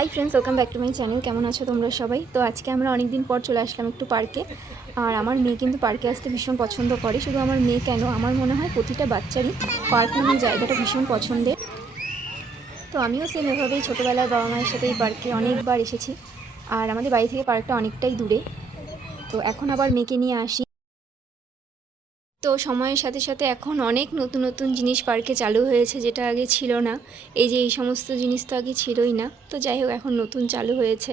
Hi friends welcome back to my channel কেমন আছো তোমরা সবাই? তো আজকে আমরা অনেক দিন পর চলে আসলাম একটু পার্কে। আর আমার মেয়ে কিন্তু পার্কে আসতে ভীষণ পছন্দ করে। শুধু আমার মেয়ে কেন? আমার মনে হয় প্রতিটা বাচ্চারই পার্ক নামের জায়গাটা ভীষণ পছন্দের। তো আমিও সেম এভাবেই ছোটোবেলায় বাবা মায়ের সাথে এই পার্কে অনেকবার এসেছি। আর আমাদের বাড়ি থেকে পার্কটা অনেকটাই দূরে। তো এখন আবার মেয়েকে নিয়ে আসি। তো সময়ের সাথে সাথে এখন অনেক নতুন নতুন জিনিস পার্কে চালু হয়েছে, যেটা আগে ছিল না। এই যে এই সমস্ত জিনিস তো আগে ছিলই না। তো যাই হোক, এখন নতুন চালু হয়েছে।